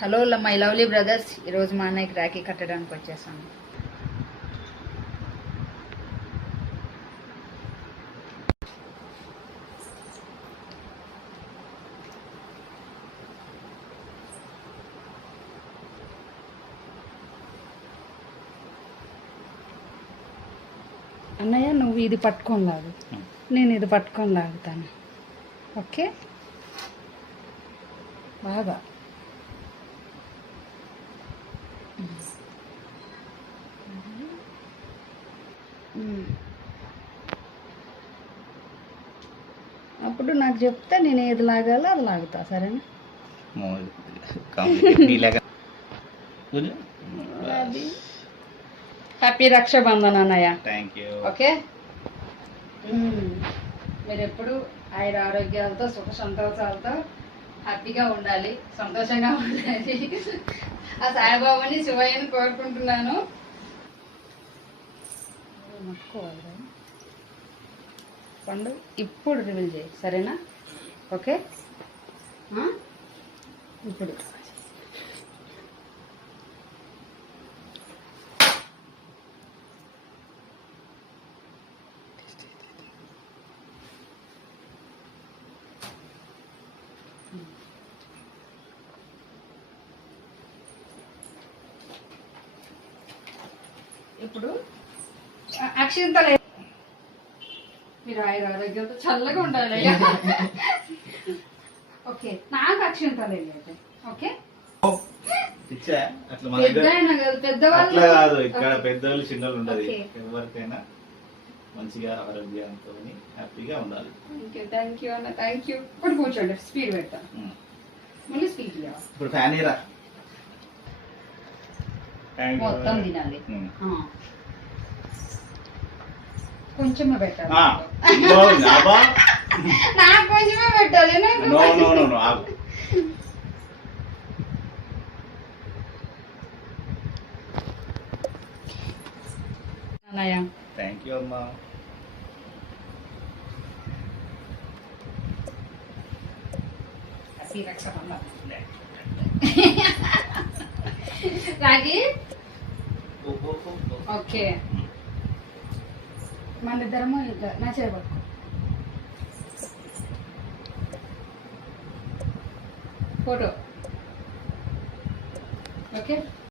Hello my lovely brothers, ఈరోజు మా అన్నయ్యకి రాఖీ కట్టడానికి వచ్చేసాను. అన్నయ్య, నువ్వు ఇది పట్టుకొని లాగు, నేను ఇది పట్టుకొని లాగుతాను. ఓకే, బాగా అప్పుడు నాకు చెప్తే నేను ఏది లాగాలో అది లాగుతా, సరేనా? హ్యాపీ రక్షాబంధన్ అన్నయ్య. ఓకే, మీరు ఎప్పుడు ఆయుర ఆరోగ్యాలతో సుఖ సంతోషాలతో హ్యాపీగా ఉండాలి, సంతోషంగా ఉండాలి. ఆ సాయిబాబాని శివయ్యని కోరుకుంటున్నాను. పండు ఇప్పుడు రివీల్ చేయి, సరేనా? ఓకే, ఇప్పుడు ఇప్పుడు అక్షింతలు మీరు ఆయుర ఆరోగ్యంతో చల్లగా ఉండాలి. ఓకే, నాకు అక్షింతలు అయితే ఓకే. పెద్దవాళ్ళు కాదు, ఇక్కడ పెద్దవాళ్ళు చిన్నలు ఉండదు. ఎవరికైనా మంచిగా ఆరోగ్యంతో హ్యాపీగా ఉండాలి. థ్యాంక్ యూ అన్న, థ్యాంక్ యూ. ఇప్పుడు కూర్చోండి, స్పీడ్ పెడతాను. మళ్ళీ స్పీడ్ ఇప్పుడు ఫ్యాన్ ఇరా, మొత్తం తినాలి. కొంచెమే పెట్టాలి, నాకు కొంచెమే పెట్టాలి. థ్యాంక్ యూ అమ్మా. రాగి ఓకే, మన ఇద్దరము ఇట్లా నా చేయబడుకో. Photo okay.